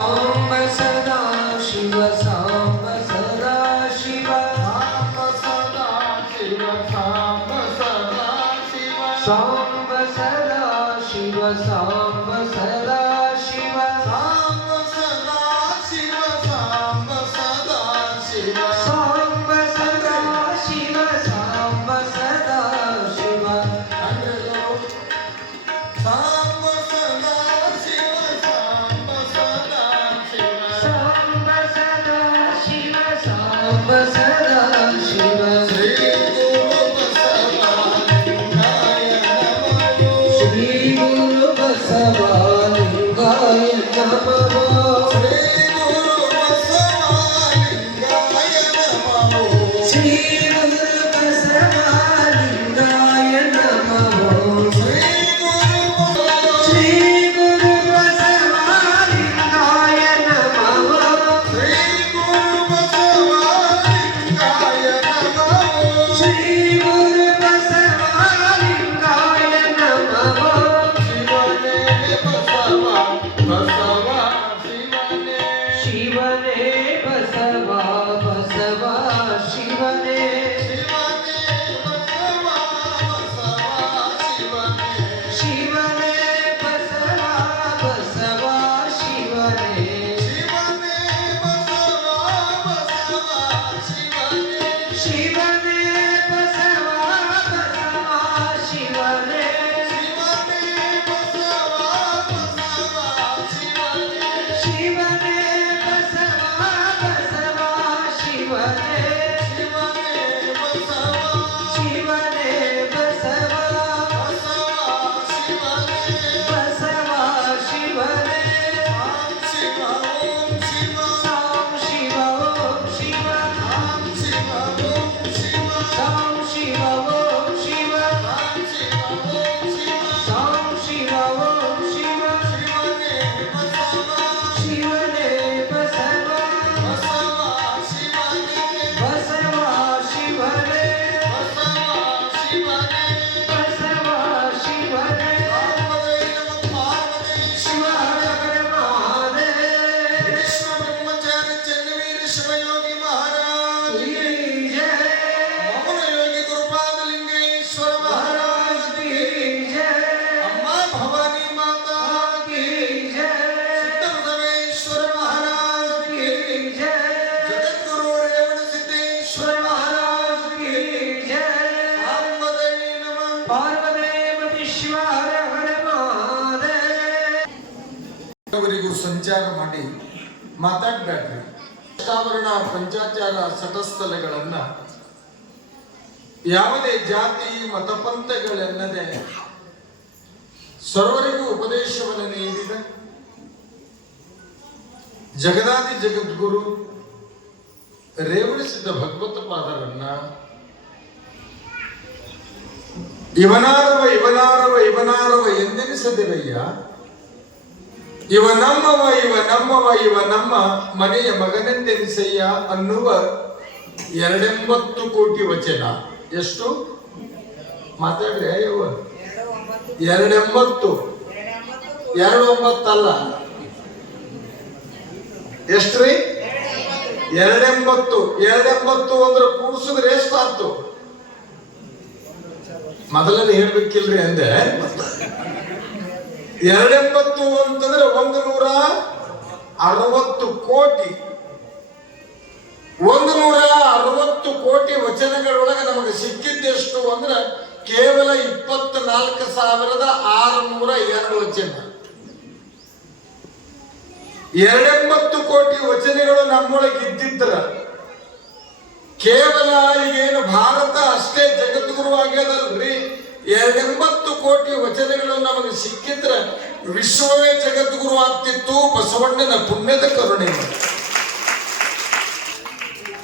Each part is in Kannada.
ಸಾಂಬ ಸದಾ ಶಿವ ಸಾಂಬ ಸದಾ ಶಿವ ಸಾಂಬ ಸದಾ ಶಿವ ಸಾಂಬ ಸದಾ ಶಿವ ಸಾಂಬ ಸದಾ ಶಿವ ಸಾಂಬ ಸದಾ ಶಿವ ಸಾಂಬ ಸದಾ ಶಿವ ಸಾಂಬ ಸದಾ ಶಿವ ಸಾಂಬ ಸದಾ ಶಿವ ಸಾಂಬ ಸದಾ ಶಿವ ಸಾಂಬ ಸದಾ ಶಿವ ಸಾಂಬ ಸದಾ ಶಿವ ಸಾಂಬ ಸದಾ ಶಿವ ಸಾಂಬ ಸದಾ ಶಿವ ಶ್ರೀ ಗುರು ಬಸವಲಿಂಗಾಯ ನಮೋ ಶ್ರೀ ಗುರು ಬಸವಲಿಂಗಾಯ ನಮಃ ಶ್ರೀ ಗುರು ಬಸವಲಿಂಗಾಯ ನಮೋ ಶ್ರೀ ಗುರು ಬಸವಲಿಂಗಾಯ ನಮಃ ಶ್ರೀ ಗುರು ಶ್ರೀ ಗುರು ಬಸವಲಿಂಗಾಯ ನಮಃ ಶ್ರೀ ಗುರು ಬಸವಲಿಂಗಾಯ ನಮೋ ಶ್ರೀ ಗುರು ಬಸವಲಿಂಗಾಯ ನಮಃ ಶಿವನೇ ಬಸವ ಬಸವ ಶಿವನೇ ಶಿವನೇ ಬಸವ ಬಸವ ಶಿವನೇ ಶಿವನೇ ಬಸವ ಬಸವ ಶಿವನೇ ಶಿವನೇ ಬಸವ ಬಸವ ಶಿವನೇ ಶಿವನೇ ಬಸವ ಬಸವ ಶಿವನೇ ಶಿವನೇ ಬಸವ ಬಸವ ಶಿವನೇ ಶಿವನೇ ಬಸವ ಬಸವ ಶಿವನೇ ಶಿವನೇ ಬಸವ ಬಸವ ಶಿವನೇ ಶಿವನೇ ಬಸವ ಶಿವನೇ ಬಸವ ಬಸವ ಶಿವನೇ ಬಸವ ಶಿವನೇ ಓಂ ಶಿವ ಸಾಂ ಶಿವ ಓಂ ಶಿವ ಓಂ ಶಿವ ಸಾಂ ಶಿವ ಓಂ ಶಿವ ಶಿವನೇ ಬಸವ ಶಿವನೇ ಬಸವ ಬಸವ ಶಿವನೇ ಬಸವ ಶಿವನೇ ಬಸವ ಶಿವನೇ ಬಸವ ಶಿವನೇ ಪಾರ್ವತೈ ಶಿವ ಮಹಾದೇವ ವಿಶ್ವ ಬ್ರಹ್ಮಚಾರಿ ಚನ್ನವೀರ ಶಿವಯೋಗಿ ಮಹಾರಾಜ್ ಜಯ ಮೌನ ಯೋಗಿ ಗುರುಪಾದಲಿಂಗೇಶ್ವರ ಮಹಾರಾಜ್ ಕಿ ಜಯ ಅಮ್ಮ ಭವಾನಿ ಮಾತಾ ಕಿ ಜಯ ಸಿದ್ದಬಸವೇಶ್ವರ ಮಹಾರಾಜ್ ಕಿ ಜಯ ಜಗದ್ಗುರು ರೇವಣ ಸಿದ್ದೇಶ್ವರ ಮಹಾರಾಜ್ ಕಿ ಜಯ ಸಾಂಬದೇವಿ ನಮಃ ಪಾರ್ವದೇವ ವಿಶ್ವ ಹರ ಹರ ಮಹಾದೇವ ಅವರಿಗೂ ಸಂಚಾರ ಮಾಡಿ ಮಾತಾಡ್ಬೇಡ್ರಿ ಅಷ್ಟಾವರಣ ಪಂಚಾಚಾರ ಸಟಸ್ಥಲಗಳನ್ನ ಯಾವುದೇ ಜಾತಿ ಮತಪಂಥಗಳೆನ್ನದೆ ಸರ್ವರಿಗೂ ಉಪದೇಶವನ್ನು ನೀಡಿದ ಜಗದಾದಿ ಜಗದ್ಗುರು ರೇವಣಿಸಿದ್ದ ಭಗವತ ಪಾದರನ್ನ ಇವನಾರವ ಇವನಾರವ ಇವನಾರವ ಎಂದೆನಿಸದಿರಯ್ಯ ಇವ ನಮ್ಮವ ಇವ ನಮ್ಮವ ಇವ ನಮ್ಮ ಮನೆಯ ಮಗನೆಂದೆನಿಸಯ್ಯ ಅನ್ನುವ 280 ಕೋಟಿ ವಚನ. ಎಷ್ಟು ಮಾತಾಡ್ರಿ ಇವ 280 29 ಅಲ್ಲ ಎಷ್ಟ್ರಿ 280 ಅಂದ್ರೆ ಕೂಡ್ಸಿದ್ರೆ ಎಷ್ಟಾಯ್ತು ಮೊದಲನೇ ಹೇಳ್ಬೇಕಿಲ್ರಿ ಅಂದೆ 280 ಅಂತಂದ್ರೆ 160 ಕೋಟಿ 160 ಕೋಟಿ ವಚನಗಳೊಳಗೆ ನಮಗೆ ಸಿಕ್ಕಿದ್ದೆಷ್ಟು ಅಂದ್ರೆ ಕೇವಲ 24,602 ವಚನ. 280 ಕೋಟಿ ವಚನಗಳು ನಮ್ಮೊಳಗೆ ಇದ್ದಿದ್ರ ಕೇವಲ ಈಗೇನು ಭಾರತ ಅಷ್ಟೇ ಜಗದ್ಗುರು ಆಗ್ಯದಲ್ರಿ 280 ಕೋಟಿ ವಚನಗಳು ನಮಗೆ ಸಿಕ್ಕಿದ್ರೆ ವಿಶ್ವವೇ ಜಗದ್ಗುರು ಆಗ್ತಿತ್ತು ಬಸವಣ್ಣನ ಪುಣ್ಯದ ಕರುಣೆ.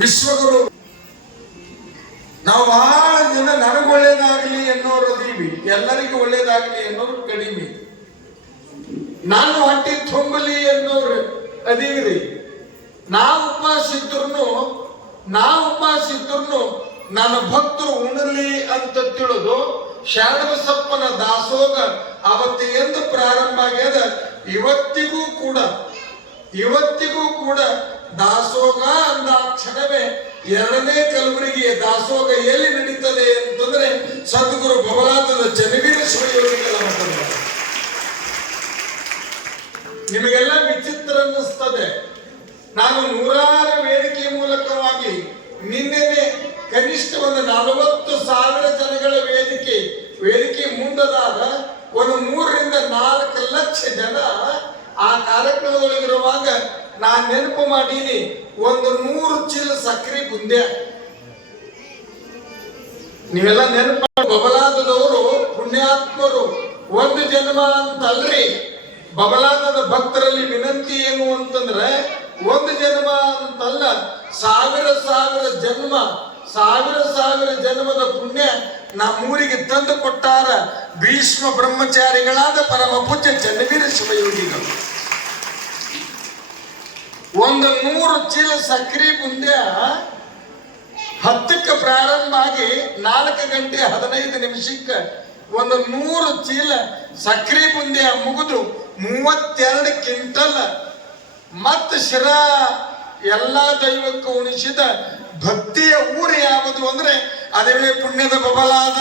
ವಿಶ್ವಗುರು ನಾವು ಬಹಳ ಜನ ನನಗೆ ಒಳ್ಳೇದಾಗ್ಲಿ ಅನ್ನೋರು ಅದೀವಿ, ಎಲ್ಲರಿಗೂ ಒಳ್ಳೇದಾಗ್ಲಿ ಅನ್ನೋರು ಕಡಿಮೆ. ನಾನು ಹೊಟ್ಟಿ ತುಂಬಲಿ ಅನ್ನೋರು ಅದೀವ್ರಿ. ನಾವು ಉಪವಾಸ ಇದ್ರು ನನ್ನ ಭಕ್ತರು ಉಣಲಿ ಅಂತ ತಿಳಿದು ಶರಣಬಸಪ್ಪನ ದಾಸೋಗ ಅವತ್ತಿಗೆಂದು ಪ್ರಾರಂಭ ಆಗ್ಯದ. ಇವತ್ತಿಗೂ ಕೂಡ ಇವತ್ತಿಗೂ ಕೂಡ ದಾಸೋಹ ಅಂದ ಕ್ಷಣವೇ ಎರಡನೇ ಕಲಬುರಗಿಯ ದಾಸೋಹ ಎಲ್ಲಿ ನಡೀತದೆ ಅಂತಂದ್ರೆ ಸದ್ಗುರು ಬಬಲಾದದ ಚನ್ನವೀರ ಶಿವಯೋಗಿಗಳ ಮಠದಲ್ಲಿ. ನಿಮಗೆಲ್ಲ ವಿಚಿತ್ರ ಅನ್ನಿಸ್ತದೆ. ನಾನು ನೂರಾರು ವೇದಿಕೆಯ ಮೂಲಕವಾಗಿ ನಿನ್ನೆ ಕನಿಷ್ಠ ಒಂದು 40,000 ಜನಗಳ ವೇದಿಕೆ ಮುಂದದಾದ ಒಂದು 3 ರಿಂದ 4 ಲಕ್ಷ ಜನ ಆ ಕಾರ್ಯಕ್ರಮದೊಳಗಿರುವಾಗ ನಾನು ನೆನಪು ಮಾಡೀನಿ, ಒಂದು 100 ಚೀಲ ಸಕ್ಕರೆ ಬುಂದೆ. ನೀವೆಲ್ಲ ನೆನಪು ಬಬಲಾದದವರು ಪುಣ್ಯಾತ್ಮರು. ಒಂದು ಜನ್ಮ ಅಂತಲ್ರಿ. ಬಬಲಾದದ ಭಕ್ತರಲ್ಲಿ ವಿನಂತಿ ಏನು ಅಂತಂದ್ರೆ ಒಂದು ಜನ್ಮ ಅಂತಲ್ಲ, ಸಾವಿರ ಜನ್ಮದ ಪುಣ್ಯ ನಮ್ಮೂರಿಗೆ ತಂದು ಕೊಟ್ಟಾರ ಭೀಷ್ಮ ಬ್ರಹ್ಮಚಾರಿಗಳಾದ ಪರಮ ಪೂಜ್ಯ ಚನ್ನವೀರ ಶಿವಯೋಗಿಗಳು. ಒಂದು 100 ಚೀಲ ಸಕ್ರಿ ಬುಂದ್ಯ 10ಕ್ಕೆ ಪ್ರಾರಂಭ ಆಗಿ 4 ಗಂಟೆ 15 ನಿಮಿಷಕ್ಕೆ ಒಂದು 100 ಚೀಲ ಸಕ್ರಿ ಬುಂದ್ಯ ಮುಗಿದು 32 ಕ್ವಿಂಟಲ್ ಮತ್ತು ಶಿರಾ ಎಲ್ಲಾ ದೈವಕ್ಕೂ ಉಣಿಸಿದ ಭಕ್ತಿಯ ಊರು ಯಾವುದು ಅಂದ್ರೆ ಅದೇ ಪುಣ್ಯದ ಬಬಲಾದ.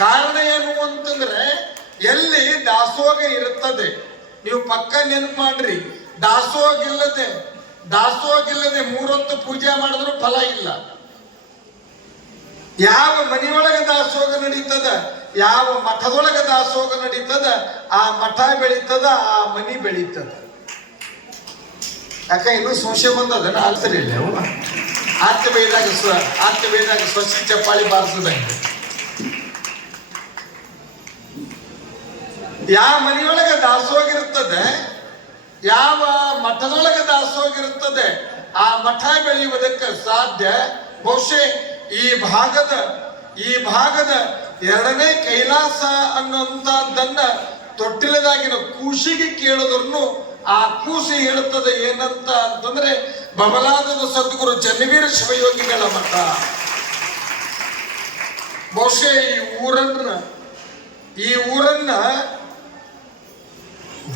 ಕಾರಣ ಏನು ಅಂತಂದ್ರೆ ಎಲ್ಲಿ ದಾಸೋಹ ಇರುತ್ತದೆ, ನೀವು ಪಕ್ಕ ನೆನಪು ಮಾಡ್ರಿ. ದಾಸೋಹ ಇಲ್ಲದೆ 3 ಹೊತ್ತು ಪೂಜೆ ಮಾಡಿದ್ರು ಫಲ ಇಲ್ಲ. ಯಾವ ಮನೆಯೊಳಗೆ ದಾಸೋಹ ನಡೀತದ, ಯಾವ ಮಠದೊಳಗೆ ದಾಸೋಹ ನಡೀತದ, ಆ ಮಠ ಬೆಳೀತದ, ಆ ಮನಿ ಬೆಳೀತದ. ಯಾಕ ಇನ್ನೂ ಸಂಶಯ ಬಂದದ ಅಲ್ಸರಿಲ್ಲ. ಆತ್ಮ ವೇದಾಗ ಸ್ವಸ್ತಿ ಚಪ್ಪಾಳಿ ಬಾರಿಸದಂಗೆ ಯಾವ ಮನೆಯೊಳಗೆ ದಾಸೋಹ ಇರುತ್ತದೆ, ಯಾವ ಮಠದೊಳಗೆ ದಾಸೋಹ ಇರುತ್ತದೆ, ಆ ಮಠ ಬೆಳೆಯುವುದಕ್ಕೆ ಸಾಧ್ಯ. ಬಹುಶಃ ಈ ಭಾಗದ 2ನೇ ಕೈಲಾಸ ಅನ್ನುವಂಥದ್ದನ್ನ ತೊಟ್ಟಿಲದಾಗಿನ ಕೂಸಿಗೆ ಕೇಳಿದ್ರು ಆ ಕೂಸಿ ಹೇಳುತ್ತದೆ ಏನಂತ ಅಂತಂದ್ರೆ ಬಬಲಾದದ ಸದ್ಗುರು ಚನ್ನವೀರ ಶಿವಯೋಗಿಗಳ ಮಠ. ಬಹುಶಃ ಈ ಊರನ್ನ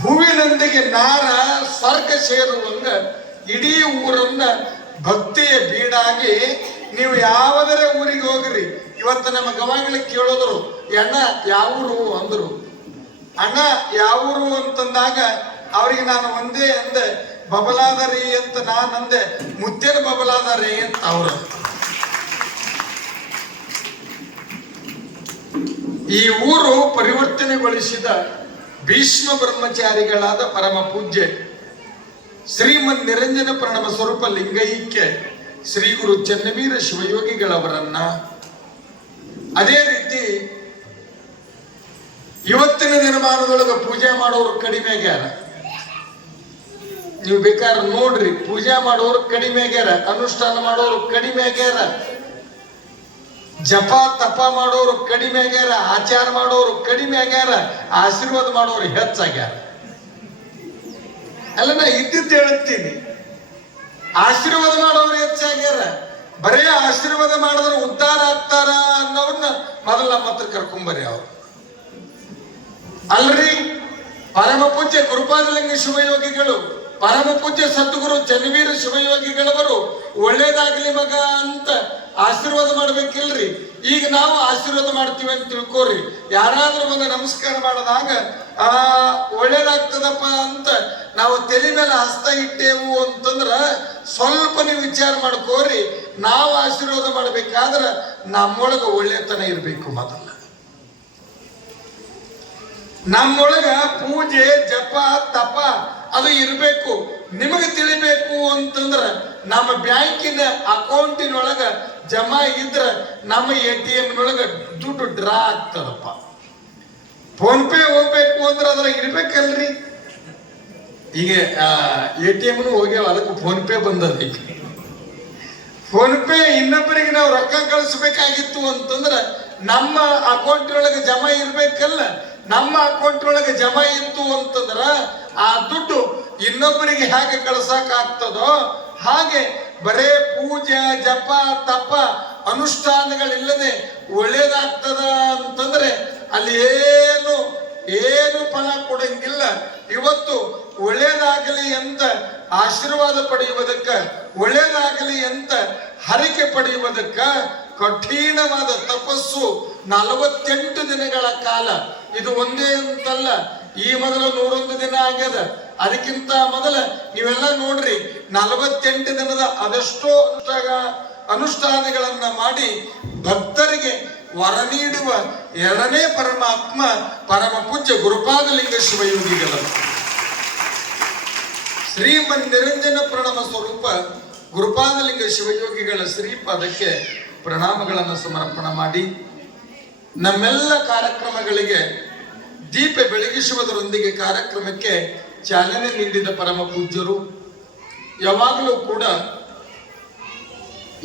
ಹೂವಿನೊಂದಿಗೆ ನಾರ ಸ್ವರ್ಗ ಸೇರುವಂಗ ಇಡೀ ಊರನ್ನ ಭಕ್ತಿಯ ಬೀಡಾಗಿ ನೀವು ಯಾವುದರ ಊರಿಗೆ ಹೋಗ್ರಿ. ಇವತ್ತು ನಮ್ಮ ಗವಾಗಳಿಗೆ ಕೇಳೋದ್ರು, ಅಣ್ಣ ಯಾವೂರು ಅಂದ್ರು. ಅಣ್ಣ ಯಾವೂರು ಅಂತಂದಾಗ ಅವ್ರಿಗೆ ನಾನು ಒಂದೇ ಅಂದೆ, ಬಬಲಾದರಿ ಅಂತ ನಾನು ಅಂದೆ, ಮುದ್ದೇನ ಬಬಲಾದರಿ ಅಂತ ಅವರು. ಈ ಊರು ಪರಿವರ್ತನೆಗೊಳಿಸಿದ ಭೀಷ್ಮ ಬ್ರಹ್ಮಚಾರಿಗಳಾದ ಪರಮ ಪೂಜ್ಯ ಶ್ರೀಮನ್ ನಿರಂಜನ ಪ್ರಣವ ಸ್ವರೂಪ ಲಿಂಗೈಕ್ಯ ಶ್ರೀ ಗುರು ಚನ್ನವೀರ ಶಿವಯೋಗಿಗಳವರನ್ನ, ಅದೇ ರೀತಿ ಇವತ್ತಿನ ದಿನಮಾನದೊಳಗೆ ಪೂಜೆ ಮಾಡೋರು ಕಡಿಮೆ ಆಗ್ಯಾರ. ನೀವು ಬೇಕಾದ್ರೆ ನೋಡ್ರಿ, ಪೂಜೆ ಮಾಡೋರು ಕಡಿಮೆ ಆಗ್ಯಾರ, ಅನುಷ್ಠಾನ ಮಾಡೋರು ಕಡಿಮೆ ಆಗ್ಯಾರ, ಜಪ ತಪ ಮಾಡೋರು ಕಡಿಮೆ ಆಗ್ಯಾರ, ಆಚಾರ ಮಾಡೋರು ಕಡಿಮೆ ಆಗ್ಯಾರ, ಆಶೀರ್ವಾದ ಮಾಡೋರು ಹೆಚ್ಚಾಗ್ಯಾರ. ಅಲ್ಲ, ನಾ ಇದ್ದಿದ್ದು ಹೇಳುತ್ತೀನಿ, ಆಶೀರ್ವಾದ ಮಾಡೋರು ಹೆಚ್ಚಾಗ್ಯಾರ. ಬರೇ ಆಶೀರ್ವಾದ ಮಾಡಿದ್ರೆ ಉದ್ಧಾರ ಆಗ್ತಾರ ಅನ್ನೋರನ್ನ ಮೊದಲ ನಮ್ಮ ಹತ್ರ ಕರ್ಕೊಂಬರ್ರಿ. ಅವ್ರು ಅಲ್ರಿ, ಪರಮ ಪೂಜ್ಯ ಗುರುಪಾದಲಿಂಗ ಶಿವಯೋಗಿಗಳು, ಪರಮ ಪೂಜ್ಯ ಸದ್ಗುರು ಚನ್ನವೀರ ಶಿವಯೋಗಿಗಳವರು ಒಳ್ಳೇದಾಗ್ಲಿ ಮಗ ಅಂತ ಆಶೀರ್ವಾದ ಮಾಡ್ಬೇಕಿಲ್ರಿ. ಈಗ ನಾವು ಆಶೀರ್ವಾದ ಮಾಡ್ತೀವಿ ಅಂತ ತಿಳ್ಕೋರಿ. ಯಾರಾದ್ರೂ ಬಂದು ನಮಸ್ಕಾರ ಮಾಡಿದಾಗ ಒಳ್ಳೇದಾಗ್ತದಪ್ಪ ಅಂತ ನಾವು ತಲೆ ಮೇಲೆ ಹಸ್ತ ಇಟ್ಟೇವು ಅಂತಂದ್ರ ಸ್ವಲ್ಪ ನೀವು ವಿಚಾರ ಮಾಡ್ಕೋರಿ. ನಾವು ಆಶೀರ್ವಾದ ಮಾಡ್ಬೇಕಾದ್ರೆ ನಮ್ಮೊಳಗ ಒಳ್ಳೆತನ ಇರ್ಬೇಕು. ಮೊದಲ ನಮ್ಮೊಳಗ ಪೂಜೆ ಜಪ ತಪ ಅದು ಇರಬೇಕು. ನಿಮಗೆ ತಿಳಿಬೇಕು ಅಂತಂದ್ರ ನಮ್ಮ ಬ್ಯಾಂಕಿನ ಅಕೌಂಟಿನೊಳಗ ಜಮಾ ಇದ್ರ ನಮ್ಮ ATM ನೊಳಗ ದುಡ್ಡು ಡ್ರಾ ಆಗ್ತದಪ್ಪ. ಫೋನ್ ಪೇ ಹೋಗ್ಬೇಕು ಅಂದ್ರೆ ಅದ್ರ ಇರ್ಬೇಕಲ್ರಿ. ಈಗ ATM ಹೋಗ್ಯಾವ, ಅದಕ್ಕೆ ಫೋನ್ ಪೇ ಬಂದದ. ಈಗ ಫೋನ್ ಪೇ ಇನ್ನೊಬ್ಬರಿಗೆ ನಾವು ರೊಕ್ಕ ಕಳಿಸ್ಬೇಕಾಗಿತ್ತು ಅಂತಂದ್ರ ನಮ್ಮ ಅಕೌಂಟಿನೊಳಗೆ ಜಮಾ ಇರ್ಬೇಕಲ್ಲ. ನಮ್ಮ ಅಕೌಂಟಿನೊಳಗೆ ಜಮಾ ಇತ್ತು ಅಂತಂದ್ರ ಆ ದುಡ್ಡು ಇನ್ನೊಬ್ಬರಿಗೆ ಹೇಗೆ ಕಳ್ಸಕ್ ಆಗ್ತದೋ ಹಾಗೆ ಬರೇ ಪೂಜೆ ಜಪ ತಪ ಅನುಷ್ಠಾನಗಳಿಲ್ಲದೆ ಒಳ್ಳೇದಾಗ್ತದ ಅಂತಂದ್ರೆ ಅಲ್ಲಿ ಏನು ಫಲ ಕೊಡಂಗಿಲ್ಲ. ಇವತ್ತು ಒಳ್ಳೇದಾಗಲಿ ಅಂತ ಆಶೀರ್ವಾದ ಪಡೆಯುವುದಕ್ಕ, ಒಳ್ಳೇದಾಗಲಿ ಅಂತ ಹರಕೆ ಪಡೆಯುವುದಕ್ಕ ಕಠಿಣವಾದ ತಪಸ್ಸು 48 ದಿನಗಳ ಕಾಲ. ಇದು ಒಂದೇ ಅಂತಲ್ಲ, ಈ ಮೊದಲು 101 ದಿನ ಆಗ್ಯದ. ಅದಕ್ಕಿಂತ ಮೊದಲ ನೀವೆಲ್ಲ ನೋಡ್ರಿ 48 ದಿನದ ಅದೆಷ್ಟೋ ಅನುಷ್ಠಾನಗಳನ್ನ ಮಾಡಿ ಭಕ್ತರಿಗೆ ವರ ನೀಡುವ ಎರಡನೇ ಪರಮಾತ್ಮ ಪರಮ ಪೂಜ್ಯ ಗುರುಪಾದಲಿಂಗ ಶಿವಯೋಗಿಗಳು. ಶ್ರೀಮನ್ ನಿರಂಜನ ಪ್ರಣವ ಸ್ವರೂಪ ಗುರುಪಾದಲಿಂಗ ಶಿವಯೋಗಿಗಳ ಶ್ರೀಪಾದಕ್ಕೆ ಪ್ರಣಾಮಗಳನ್ನು ಸಮರ್ಪಣೆ ಮಾಡಿ ನಮ್ಮೆಲ್ಲ ಕಾರ್ಯಕ್ರಮಗಳಿಗೆ ದೀಪ ಬೆಳಗಿಸುವುದರೊಂದಿಗೆ ಕಾರ್ಯಕ್ರಮಕ್ಕೆ ಚಾಲನೆ ನೀಡಿದ ಪರಮ ಪೂಜ್ಯರು. ಯಾವಾಗಲೂ ಕೂಡ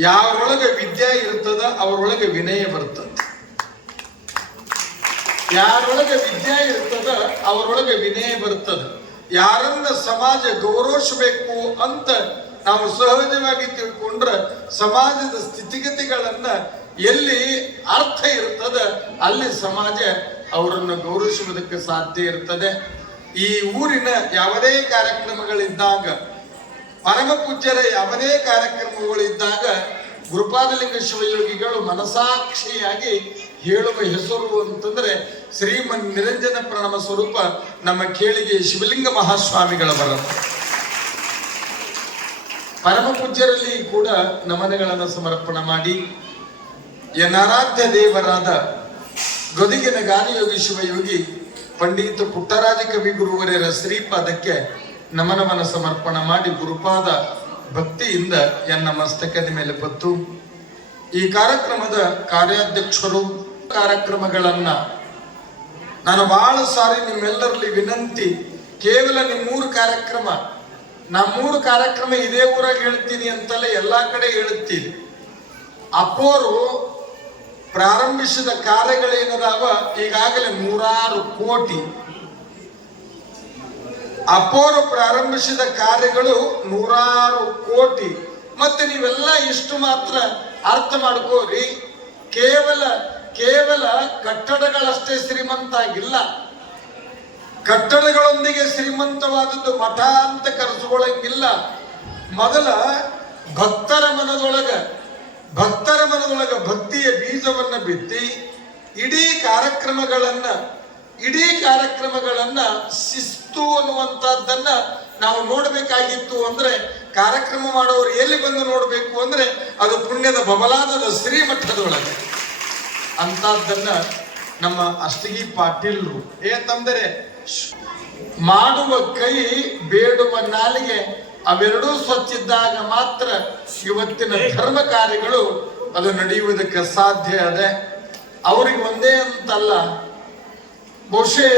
ಯಾರೊಳಗೆ ವಿದ್ಯೆ ಇರ್ತದ ಅವರೊಳಗೆ ವಿನಯ ಬರ್ತದೆ. ಯಾರೊಳಗೆ ವಿದ್ಯೆ ಇರ್ತದ ಅವರೊಳಗೆ ವಿನಯ ಬರ್ತದೆ. ಯಾರನ್ನ ಸಮಾಜ ಗೌರವಿಸಬೇಕು ಅಂತ ನಾವು ಸಹಜವಾಗಿ ತಿಳ್ಕೊಂಡ್ರೆ ಸಮಾಜದ ಸ್ಥಿತಿಗತಿಗಳನ್ನ ಎಲ್ಲಿ ಅರ್ಥ ಇರ್ತದ ಅಲ್ಲಿ ಸಮಾಜ ಅವರನ್ನು ಗೌರವಿಸುವುದಕ್ಕೆ ಸಾಧ್ಯ ಇರ್ತದೆ. ಈ ಊರಿನ ಯಾವುದೇ ಕಾರ್ಯಕ್ರಮಗಳಿದ್ದಾಗ, ಪರಮ ಪೂಜ್ಯರ ಯಾವುದೇ ಕಾರ್ಯಕ್ರಮಗಳಿದ್ದಾಗ ಗುರುಪಾದಲಿಂಗ ಶಿವಯೋಗಿಗಳು ಮನಸಾಕ್ಷಿಯಾಗಿ ಹೇಳುವ ಹೆಸರು ಅಂತಂದ್ರೆ ಶ್ರೀಮನ್ ನಿರಂಜನ ಪ್ರಣವ ಸ್ವರೂಪ ನಮ್ಮ ಕೇಳಿಗೆ ಶಿವಲಿಂಗ ಮಹಾಸ್ವಾಮಿಗಳ ಬರುತ್ತೆ. ಪರಮ ಪೂಜ್ಯರಲ್ಲಿ ಕೂಡ ನಮನಗಳನ್ನು ಸಮರ್ಪಣೆ ಮಾಡಿ ಎನ್ನಾರಾಧ್ಯ ದೇವರಾದ ಗದುಗಿನ ಗಾನಯೋಗಿ ಶಿವಯೋಗಿ ಪಂಡಿತ ಪುಟ್ಟರಾಜ ಕವಿ ಗುರುವರರ ಶ್ರೀಪಾದಕ್ಕೆ ನಮನವನ್ನು ಸಮರ್ಪಣೆ ಮಾಡಿ ಗುರುಪಾದ ಭಕ್ತಿಯಿಂದ ಎನ್ನ ಮಸ್ತಕದ ಮೇಲೆ ಬತ್ತು. ಈ ಕಾರ್ಯಕ್ರಮದ ಕಾರ್ಯಾಧ್ಯಕ್ಷರು ಕಾರ್ಯಕ್ರಮಗಳನ್ನ ನಾನು ಬಹಳ ಸಾರಿ ನಿಮ್ಮೆಲ್ಲರಲ್ಲಿ ವಿನಂತಿ, ಕೇವಲ ನಿಮ್ಮ 3 ಕಾರ್ಯಕ್ರಮ, ನಾ 3 ಕಾರ್ಯಕ್ರಮ ಇದೇ ಊರಾಗ ಹೇಳ್ತೀನಿ ಅಂತಲ್ಲ, ಎಲ್ಲಾ ಕಡೆ ಹೇಳುತ್ತೀನಿ. ಅಪ್ಪೋರು ಪ್ರಾರಂಭಿಸಿದ ಕಾರ್ಯಗಳೇನದಾವ ಈಗಾಗಲೇ 106 ಕೋಟಿ. ಅಪ್ಪೋರು ಪ್ರಾರಂಭಿಸಿದ ಕಾರ್ಯಗಳು 106 ಕೋಟಿ. ಮತ್ತೆ ನೀವೆಲ್ಲ ಇಷ್ಟು ಮಾತ್ರ ಅರ್ಥ ಮಾಡ್ಕೋರಿ, ಕೇವಲ ಕಟ್ಟಡಗಳಷ್ಟೇ ಶ್ರೀಮಂತ ಆಗಿಲ್ಲ. ಕಟ್ಟಡಗಳೊಂದಿಗೆ ಶ್ರೀಮಂತವಾದದ್ದು ಮಠ ಅಂತ ಕರೆಸ್ಕೊಳ್ಳಂಗಿಲ್ಲ. ಮೊದಲ ಭಕ್ತರ ಮನದೊಳಗ ಭಕ್ತಿಯ ಬೀಜವನ್ನ ಬಿತ್ತಿ ಇಡೀ ಕಾರ್ಯಕ್ರಮಗಳನ್ನ ಶಿಸ್ತು ಅನ್ನುವಂಥದ್ದನ್ನ ನಾವು ನೋಡ್ಬೇಕಾಗಿತ್ತು. ಅಂದ್ರೆ ಕಾರ್ಯಕ್ರಮ ಮಾಡೋರು ಎಲ್ಲಿ ಬಂದು ನೋಡ್ಬೇಕು ಅಂದ್ರೆ ಅದು ಪುಣ್ಯದ ಬಬಲಾದದ ಶ್ರೀಮಠದೊಳಗೆ. ಅಂತದ್ದನ್ನ ನಮ್ಮ ಅಷ್ಟಗಿ ಪಾಟೀಲ್ರು ಏತಂದರೆ ಮಾಡುವ ಕೈ ಬೇಡುವ ನಾಲಿಗೆ ಅವೆರಡೂ ಸ್ವಚ್ಛಿದ್ದಾಗ ಮಾತ್ರ ಇವತ್ತಿನ ಧರ್ಮ ಕಾರ್ಯಗಳು ಅದು ನಡೆಯುವುದಕ್ಕೆ ಸಾಧ್ಯ ಇದೆ. ಅವ್ರಿಗೆ ಒಂದೇ ಅಂತಲ್ಲ, ಬಹುಶಃ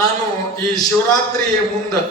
ನಾನು ಈ ಶಿವರಾತ್ರಿಯ ಮುಂದೆ